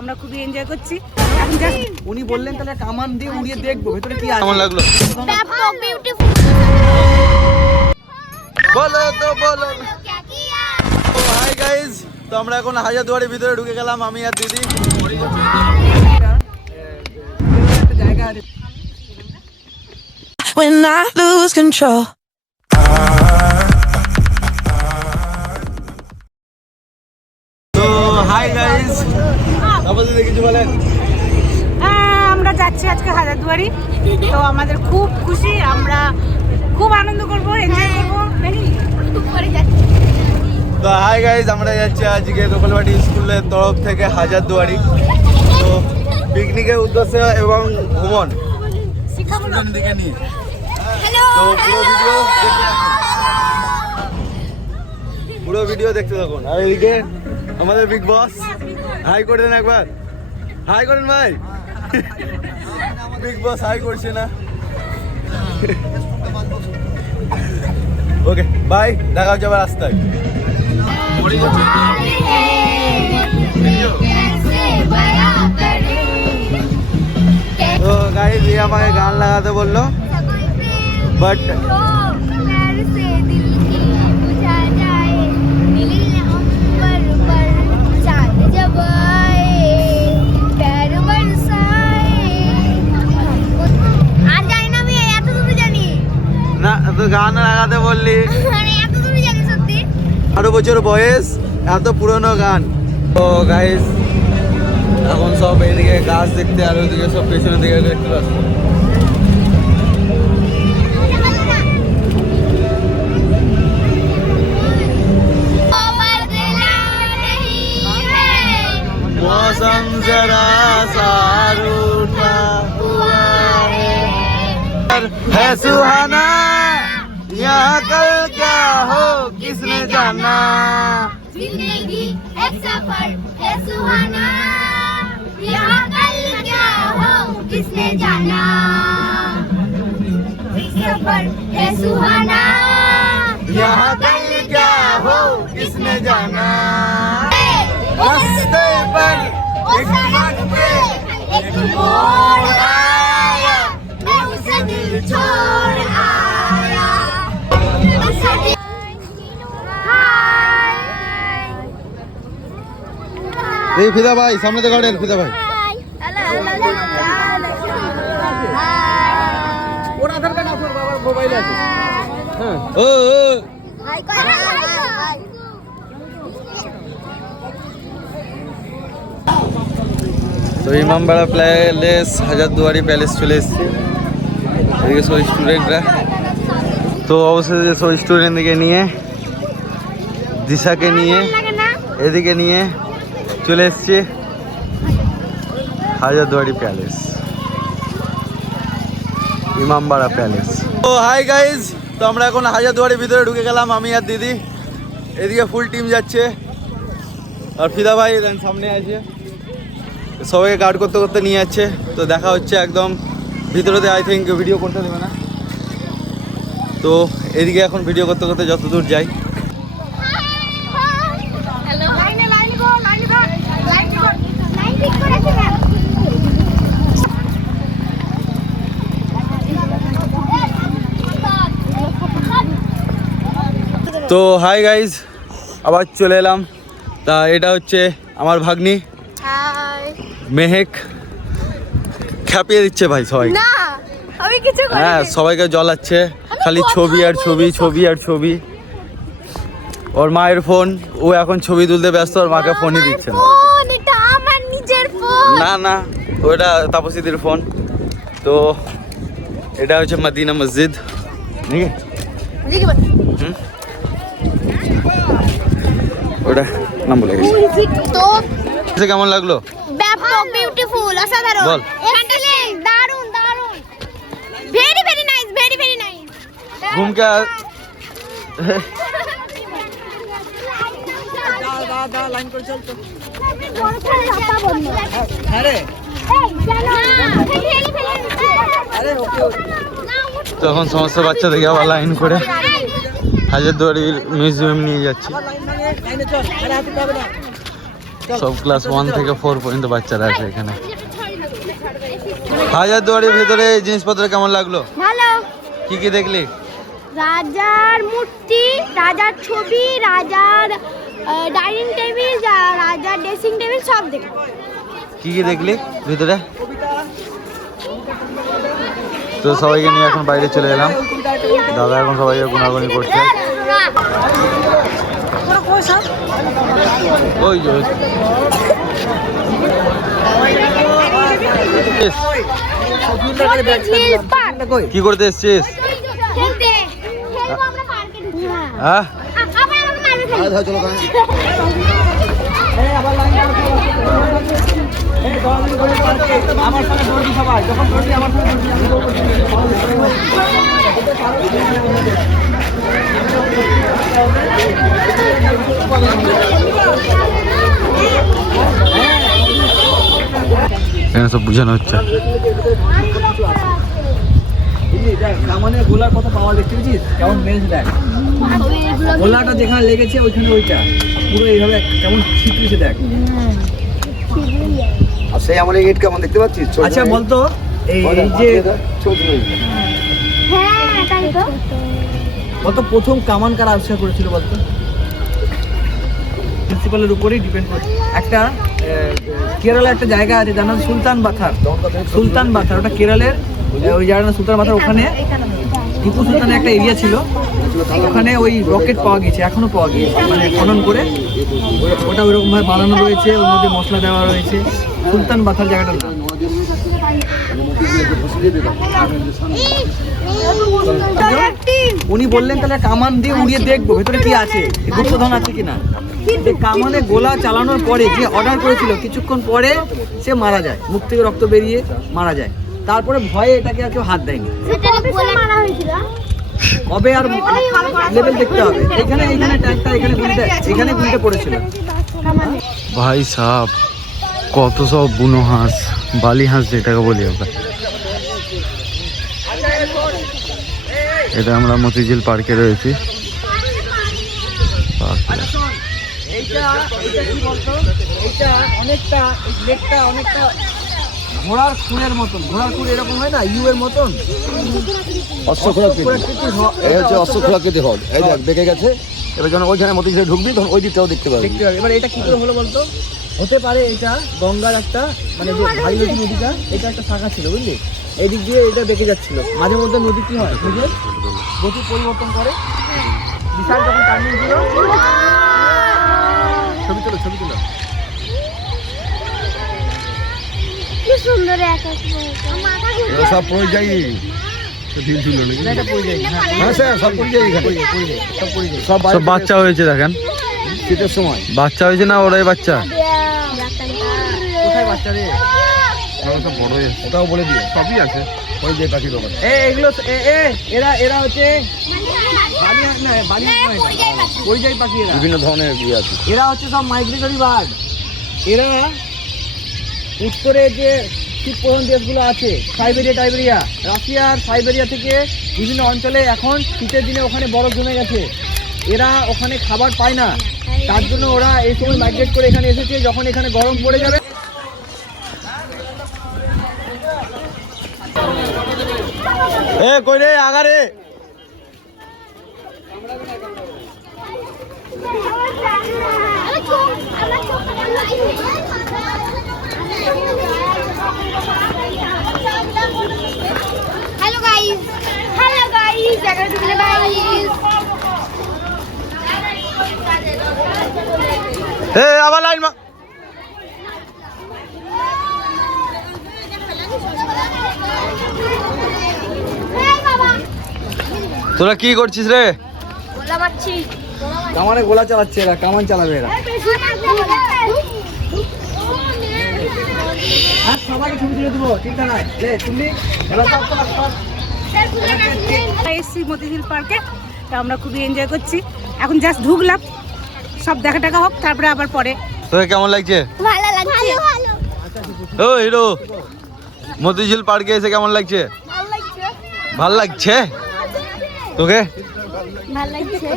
আমরা খুবই এনজয় করছি। এখন জাস্ট উনি বললেন তাহলে কামান দিয়ে উড়িয়ে দেখবো ভেতরে কি আছে। কেমন লাগলো? ব্যাপক বিউটিফুল। বলো তো বলো। হাই গাইস, তো আমরা এখন হাজারদুয়ারির ভিতরে ঢুকে গেলাম, আমি আর দিদি। জায়গা আছে when I lose control. তো হাই গাইস, আপনাদের কিছু বলেন? আমরা যাচ্ছি আজকে হাজারদুয়ারি, তো আমাদের খুব খুশি, আমরা খুব আনন্দ করবো, এনজয় করবো। তো হাই গাইস, আমরা যাচ্ছি আজকে দোকানবাটি স্কুলের তরফ থেকে হাজারদুয়ারি, তো পিকনিকের উদ্দেশ্যে এবং ভ্রমণ শিক্ষামূলক দিকে নিয়ে। তো পুরো ভিডিও দেখতে থাকুন। আর এদিকে আমাদের বিগ বস, হাই করে দেন একবার, হাই করেন ভাই। বিগ বস হাই করছে না। ওকে বাই, দেখা হচ্ছে আবার রাস্তায়। তো গাইস, ये আমাকে গান লাগাতে বললো, বাট না, তো গান লাগাতে বললি, 18 বছর বয়স, এত পুরনো গান। তো গাইস, এখন সব এদিকে গাছ দেখতে, আর ওইদিকে সব পেছনের দিকে দেখতে পাচ্ছি। मौसम जरा सा रूठा हुआ है सुहाना, यहाँ कल क्या हो किसने जाना। जिंदगी एक सफर है सुहाना, यहाँ कल क्या हो किसने जाना। एक सफर है सुहाना, यहाँ कल क्या हो किसने जाना। रास्ते पर एक वक्त पे एक मोड़ आया, मैं उसे दिल छोड़ आया। এই ফিদা ভাই, সামনে তো গাড়ি, ফিদা ভাই। ওর আধার কার্ড আছে, বাবার মোবাইল আছে। হ্যাঁ, ও তো ইমামবাড়া প্যালেস, হাজারদুয়ারি প্যালেস চলে এসেছে। এদিকে সব স্টুডেন্টরা, তো অবশ্যই সব স্টুডেন্টদেরকে নিয়ে, দিশাকে নিয়ে, এদিকে নিয়ে চলে এসছে হাজারদুয়ারি প্যালেস, ইমামবাড়া প্যালেস। তো হাই গাইজ, তো আমরা এখন হাজারদুয়ারির ভিতরে ঢুকে গেলাম, আমি আর দিদি। এদিকে ফুল টিম যাচ্ছে, আর ফিদা ভাই সামনে আছে, সবাইকে গার্ড করতে করতে নিয়ে যাচ্ছে। তো দেখা হচ্ছে একদম ভিতরেতে, আই থিঙ্ক ভিডিও করতে দেবে না। তো এদিকে এখন ভিডিও করতে করতে যত দূর যাই। তো হাই গাইজ, আবার চলে এলাম। তা এটা হচ্ছে আমার ভাগ্নি মেহেক, খেপিয়ে দিচ্ছে ভাই সবাই। না আমি কিছু করিনি। হ্যাঁ, সবাইকে জ্বলাচ্ছে, খালি ছবি আর ছবি, ছবি আর ছবি। ওর মায়ের ফোন, ও এখন ছবি তুলতে ব্যস্ত, ওর মাকে ফোনই দিচ্ছে না। ফোন, এটা আমার নিজের ফোন। না না, ওটা তাপসীদের ফোন। তো এটা হচ্ছে মদিনা মসজিদ, ঠিক আছে? ওটা নাম বলে গেছি। তো কেমন লাগলো? ব্যাপক বিউটিফুল, অসাধারণ। বল। ফ্যান্টাস্টিক, দারুণ দারুণ, very very nice, very very nice. ঘুম কে দা লাইন করে চল তো। তখন সমস্ত বাচ্চাদেরকে আবার লাইন করে হাজারদুয়ারির মিউজিয়াম নিয়ে যাচ্ছি। সব ক্লাস 1 থেকে 4 পর্যন্ত বাচ্চারা আছে এখানে। হাজারদুয়ারির ভিতরে জিনিসপত্র কেমন লাগলো? ভালো। কি কি দেখলি? রাজার মূর্তি, রাজার ছবি, রাজার ডাইনিং টেবিল, রাজার ড্রেসিং টেবিল সব দেখো। কি কি দেখলি ভিতরে? তো সবাইকে নিয়ে এখন বাইরে চলে এলাম। দাদা এখন সবাইকে গুনাগুনি করছে। ওই যে কি করতে এসছিস? হ্যাঁ এখানে সব বুঝানো হচ্ছে। কামানের গোলার কথা পাওয়া দেখতে পেয়েছিস কেমন মেজ দেখ, গোলাটা যেখানে লেগেছে ওইখানে ওইটা পুরো এইভাবে কেমন ছিটকেছে দেখ। আর সেই আমাদের ইট কেমন দেখতে পাচ্ছিস? আচ্ছা বলতো এই যে হ্যাঁ তাই তো। বলতো প্রথম কামান কারা আবিষ্কার করেছিল বলতো? প্রিন্সিপালের উপরেই ডিপেন্ড করে। একটা কেরালা একটা জায়গা আছে যার নাম সুলতান বাথার। সুলতান বাথার ওটা কেরালের ওই জায়গাটা সুলতান বাথার। ওখানে টিপু সুলতানের একটা এরিয়া ছিল, ওখানে ওই রকেট পাওয়া গেছে, এখনো পাওয়া গিয়েছে, মানে খনন করে ওটা ওইরকম ভাবে বানানো রয়েছে, ওর মধ্যে মশলা দেওয়া রয়েছে। সুলতান বাথার জায়গাটার নাম। উনি বললেন তাহলে কামান দিয়ে উড়িয়ে দেখবো ভেতরে কি আছে, গুপ্তধন আছে কিনা। যে কামানে গোলা চালানোর পরে যে অর্ডার করেছিল কিছুক্ষণ পরে সে মারা যায়, মুখ থেকে রক্ত বেরিয়ে মারা যায়। তারপরে ভয়ে এটাকে আর কেউ হাত দেয়নি। কবে আর লেভেল দেখতে হবে। এখানে এখানে ট্যাঙ্কটা এখানে গুলিটা পড়েছিল। ভাই সাহেব কত সব বুনো হাঁস, বালি হাঁস যেটাকে বলি আমরা। এটা আমরা মতিঝিল পার্কে রয়েছি। এইটা কি বলতো, এইটা অনেকটা লেকটা অনেকটা ঘোড়ার খুঁড়ের মতন। ঘোড়ার খুঁড় এরকম হয় না, ইউ এর মতন এই হচ্ছে অশ্বক্ষুরাকৃতি হল। এই দেখ দেখে গেছে। এবার যখন ওইখানে মতিঝিলে ঢুকবি তখন ওই দিকটাও দেখতে পাবি। দেখতে হবে। এবার এটা কি করে হলো বলতো? হতে পারে এটা গঙ্গার একটা মানে যে ভাগীরথী নদীটা, এটা একটা শাখা ছিল বুঝলি, এই দিক দিয়ে এটা বেঁকে যাচ্ছিল। মাঝে মধ্যে নদী কি হয় নিজের গতি পরিবর্তন করে। বিশাল যখন টার্নিং ছিল। ছবি তুলো কি সুন্দর একটা সব পরিযায়ী। এটা পড়ে যায়। হ্যাঁ স্যার সব পরিযায়ী এখানে। সব সব বাচ্চা হয়েছে দেখেন, শীতের সময় বাচ্চা হয়েছে না ওরাই বাচ্চা। কোথায় বাচ্চা রে? সব বড় হয়েছে। ওটাও বলে দিয়ে সবই আছে পরিযায়ী পাখির ওখানে। এগুলো এরা হচ্ছে পরিযায়ী পাখি। এরা বিভিন্ন ধরনের ইয়ে আছে। এরা হচ্ছে সব মাইগ্রেটরি বার্ড। এরা উত্তরে যে শীত প্রধান দেশগুলো আছে, সাইবেরিয়া, রাশিয়া আর সাইবেরিয়া থেকে বিভিন্ন অঞ্চলে এখন শীতের দিনে ওখানে বরফ জমে গেছে। এরা ওখানে খাবার পায় না, তার জন্য ওরা এই সময় মাইগ্রেট করে এখানে এসেছে। যখন এখানে গরম পড়ে যাবে এ কই রে আগারে। হ্যালো গাইস, জায়গাটা ঢুকলে গাইস। এ আবার লাইন মা। তোরা কি করছিস রে? গোলা মারছি। কামানে গোলা চালাচ্ছে এরা, কামান চালাবে এরা। আর সবাইকে ছবি তুলে দেবো, ঠিক না? তুমি এসছি মতিঝিল পার্কে, তো আমরা খুবই এনজয় করছি। এখন জাস্ট ঢুকলাম, সব দেখা টাকা হোক, তারপরে আবার পরে। তোকে কেমন লাগছে? ভালো লাগছে। ও হিরো, মতিঝিল পার্কে এসে কেমন লাগছে? ভালো লাগছে। ভাল লাগছে তোকে? ভালো লাগছে।